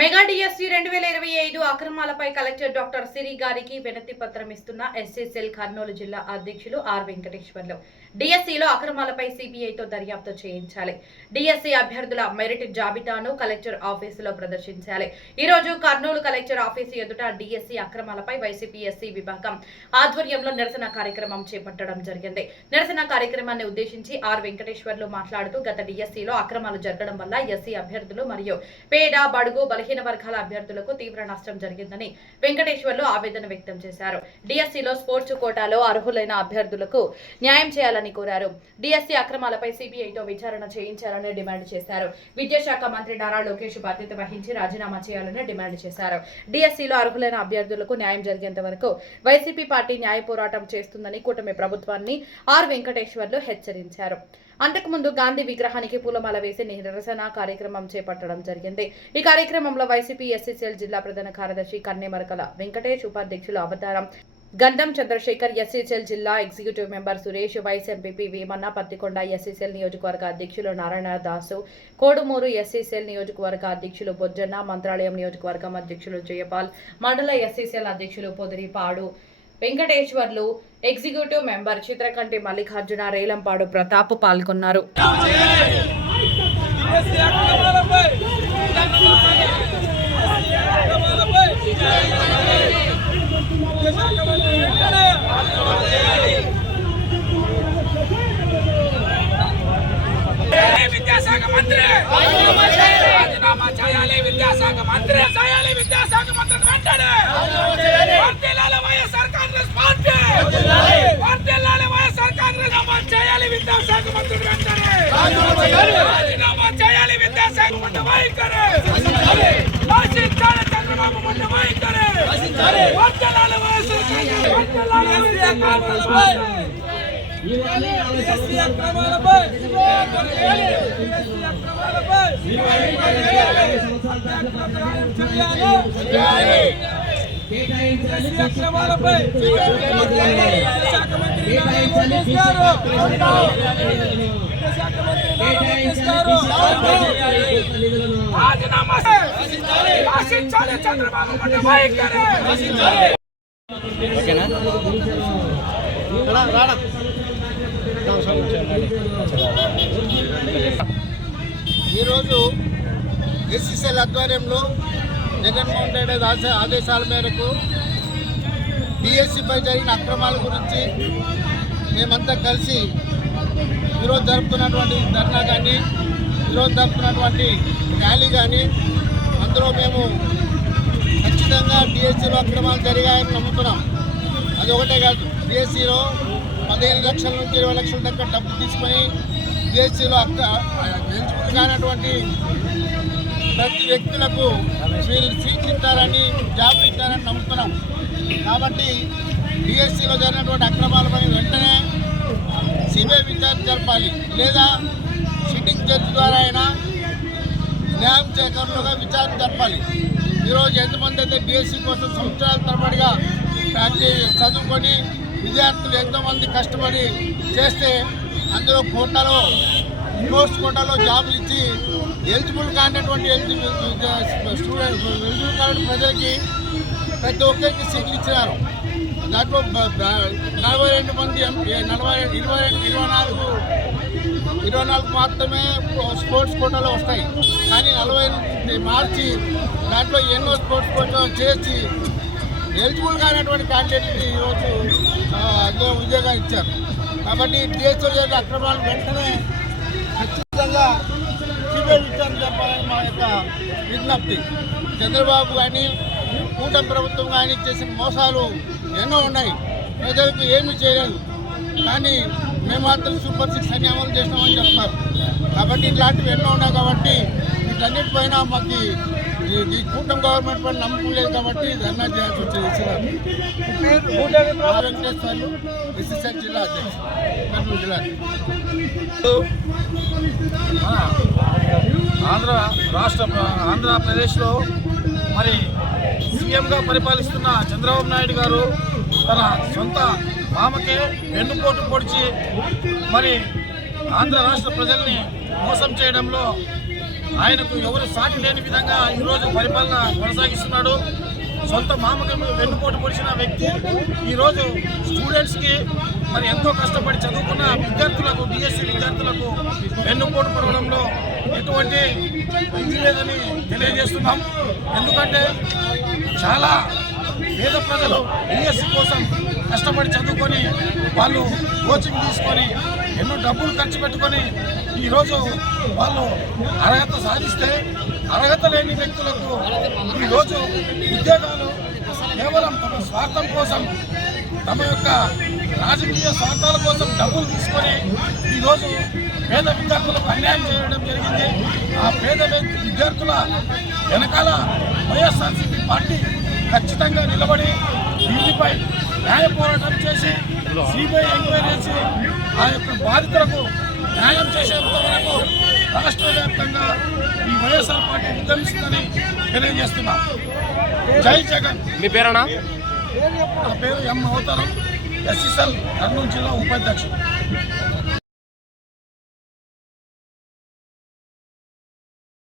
Mega DSC 2025 అక్రమాలపై collector doctor సిరి గారికి వినతి పత్రం ఇస్తున్న ఎస్సీసెల్ కర్నూలు జిల్లా అధ్యక్షులు ఆర్ వెంకటేశ్వర్లు. డిఎస్సిలో అక్రమాలపై సిబిఐతో దర్యాప్తు చేయించాలి. డిఎస్సి అభ్యర్థుల మెరిట్ జాబితాను కలెక్టర్ ఆఫీసులో ప్రదర్శించాలి. ఈ రోజు కర్నూలు కలెక్టర్ ఆఫీసు ఎదుట డిఎస్సి అక్రమాలపై వైసీపీ ఎస్సీ విభాగం ఆధ్వర్యంలో నిరసన కార్యక్రమం చేపట్టడం జరిగింది. నిరసన కార్యక్రమాన్ని ఉద్దేశించి ఆర్ వెంకటేశ్వర్లు మాట్లాడుతూ గత డిఎస్సిలో అక్రమాలు జరగడం వల్ల ఎస్సీ అభ్యర్థులు మరియు పేద బడుగు బలహీన వర్గాల అభ్యర్థులకు తీవ్ర నష్టం జరిగిందని వెంకటేశ్వర్లు ఆవేదన వ్యక్తం చేశారు. డిఎస్సిలో స్పోర్ట్స్ కోటాలో అర్హులైన అభ్యర్థులకు న్యాయం చేయాలని కోరారు. డిఎస్సి అక్రమాలపై సిబిఐతో విచారణ చేయించాలని డిమాండ్ చేశారు. విద్యాశాఖ మంత్రి నారా లోకేష్ బాధ్యత వహించి రాజీనామా చేయాలని డిమాండ్ చేశారు. డిఎస్సిలో అర్హులైన అభ్యర్థులకు న్యాయం జరిగేంత వరకు వైసీపీ పార్టీ న్యాయ పోరాటం చేస్తుందని కూటమి ప్రభుత్వాన్ని ఆర్ వెంకటేశ్వర్లు హెచ్చరించారు. అంతకుముందు గాంధీ విగ్రహానికి పూలమాల వేసి నిరసన కార్యక్రమం చేపట్టడం జరిగింది. ఈ కార్యక్రమంలో వైసీపీ ఎస్సీసీఎల్ జిల్లా ప్రధాన కార్యదర్శి కన్నెమరకల వెంకటేష్, ఉపాధ్యక్షులు అవతారం గంధం చంద్రశేఖర్, ఎస్సీసీఎల్ జిల్లా executive member Suresh, vice MPP Vemanna, Pattikonda SCCL నియోజకవర్గ అధ్యక్షులు నారాయణ దాసు, కోడుమూరు ఎస్సీసీఎల్ నియోజకవర్గ అధ్యక్షులు బొజ్జన్న, మంత్రాలయం నియోజకవర్గం అధ్యక్షులు జయపాల్, మండల ఎస్సీసీఎల్ అధ్యక్షులు పొదిరిపాడు వెంకటేశ్వర్లు, ఎగ్జిక్యూటివ్ మెంబర్ చిత్రకంటి మల్లికార్జున, రేలంపాడు ప్రతాప్ పాల్గొన్నారు. విద్యాశాఖ మంత్రి రాజీనామా చేయాలి. విద్యాశాఖ మంత్రి చేయాలి. విద్యాశాఖ మంత్రి వెంటనే వర్ధిల్లాలి వైఎస్ఆర్ కాంగ్రెస్ పార్టీ. వర్ధిల్లాలి వైఎస్ఆర్ కాంగ్రెస్ చేయాలి. విద్యాశాఖ మంత్రి వెంటనే రాజీనామా చేయాలి. విద్యాశాఖ మంత్రి వైఖరి చంద్రబాబు మంత్రి వైఖరి వర్ధిల్లాలి వైఎస్ఆర్ చంద్రబాబు మంత్రి వైఖరి. ఈరోజు ఎస్సీసీఎల్ ఆధ్వర్యంలో జగన్మోహన్ రెడ్డి ఆదేశాల మేరకు డిఎస్సిపై జరిగిన అక్రమాల గురించి మేమంతా కలిసి ఈరోజు జరుపుతున్నటువంటి ధర్నా కానీ, ఈరోజు జరుపుతున్నటువంటి ర్యాలీ కానీ, అందులో మేము ఖచ్చితంగా డిఎస్సిలో అక్రమాలు జరిగాయని నమ్ముతున్నాం. అది ఒకటే కాదు, డిఎస్సిలో 15 లక్షల నుంచి 20 లక్షల దాకా డబ్బు తీసుకొని డిఎస్సిలో ఎలిజిబుల్ కానటువంటి ప్రతి వ్యక్తులకు వీళ్ళు సీట్లు ఇస్తారని, జాబులు ఇస్తారని నమ్ముతున్నాం. కాబట్టి డిఎస్సిలో జరిగినటువంటి అక్రమాలపై వెంటనే సిబిఐ విచారణ జరపాలి, లేదా సిట్టింగ్ జడ్జి ద్వారా అయినా న్యాయం చేకూరుగా విచారణ జరపాలి. ఈరోజు ఎంతమంది అయితే డిఎస్సి కోసం సంవత్సరాల తరబడిగా చదువుకొని విద్యార్థులు ఎంతోమంది కష్టపడి చేస్తే అందులో కోటాలో కోర్స్ కోటాలో జాబులు ఇచ్చి ఎలిజిబుల్ కానటువంటి స్టూడెంట్ ఎలిజిబుల్ కాని ప్రజలకి ప్రతి ఒక్కరికి సీట్లు ఇచ్చినారు. దాంట్లో 42 మంది 24 మాత్రమే స్పోర్ట్స్ కోటాలో వస్తాయి. కానీ 40 మార్చి దాంట్లో ఎన్నో స్పోర్ట్స్ కోటా చేర్చి ఎలిజిబుల్ కానటువంటి క్యాండిడేట్కి ఈరోజు ఉద్యోగాలు ఇచ్చారు. కాబట్టి డిఎస్సీలో జరిగిన అక్రమాలు వెంటనే ఖచ్చితంగా సిబిఐ విచారణ జరపాలని మా యొక్క విజ్ఞప్తి. చంద్రబాబు కానీ కూటమి ప్రభుత్వం కానీ చేసిన మోసాలు ఎన్నో ఉన్నాయి, ప్రజలకు ఏమీ చేయలేదు. కానీ మేము మాత్రం సూపర్ 6 అని అమలు చేసినామని చెప్తారు. కాబట్టి ఇట్లాంటివి ఎన్నో ఉన్నాయి. కాబట్టి వీటన్నిటిపైన మాకు ఈ కూటమి గవర్నమెంట్ పైన నమ్మకం లేదు. కాబట్టి ధర్నా చేయాల్సి వచ్చేది. వెంకటేశ్వర్లు, ఎస్సీసీఎల్ జిల్లా అధ్యక్షుడు, కర్నూలు జిల్లా. ఆంధ్రప్రదేశ్లో మరి సీఎంగా పరిపాలిస్తున్న చంద్రబాబు నాయుడు గారు తన సొంత మామకే వెన్నుపోటు పొడిచి మరి ఆంధ్ర రాష్ట్ర ప్రజల్ని మోసం చేయడంలో ఆయనకు ఎవరు సాటి లేని విధంగా ఈరోజు పరిపాలన కొనసాగిస్తున్నాడు. సొంత మామకి వెన్నుపోటు పొడిచిన వ్యక్తి ఈరోజు స్టూడెంట్స్కి మరి ఎంతో కష్టపడి చదువుకున్న విద్యార్థులకు డిఎస్సి విద్యార్థులకు వెన్నుపోటు పడడంలో ఎటువంటి ఇది లేదని తెలియజేస్తున్నాం. ఎందుకంటే చాలా పేద ప్రజలు డిఎస్సి కోసం కష్టపడి చదువుకొని వాళ్ళు కోచింగ్ తీసుకొని ఎన్నో డబ్బులు ఖర్చు పెట్టుకొని ఈరోజు వాళ్ళు అర్హత సాధిస్తే అర్హత లేని వ్యక్తులకు ఈరోజు ఉద్యోగాలు కేవలం తమ స్వార్థం కోసం తమ యొక్క రాజకీయ స్వార్థాల కోసం డబ్బులు తీసుకొని ఈరోజు పేద విద్యార్థులకు అన్యాయం చేయడం జరిగింది. ఆ పేద విద్యార్థుల వెనకాల వైఎస్ఆర్సీపీ పార్టీ ఖచ్చితంగా నిలబడి దీనిపై న్యాయ పోరాటం చేసి సిబిఐ ఎంక్వైరీ చేసి ఆ యొక్క బాధితులకు న్యాయం చేసేంత వరకు రాష్ట్ర వ్యాప్తంగా ఈ వైఎస్ఆర్ పార్టీ ఉద్యమిస్తుందని తెలియజేస్తున్నాం. జై జగన్. మీ పేరేనా? నా పేరు ఎం అవతారం, ఎస్ఎస్ఎల్ కర్నూలు జిల్లా ఉపాధ్యక్షుడు.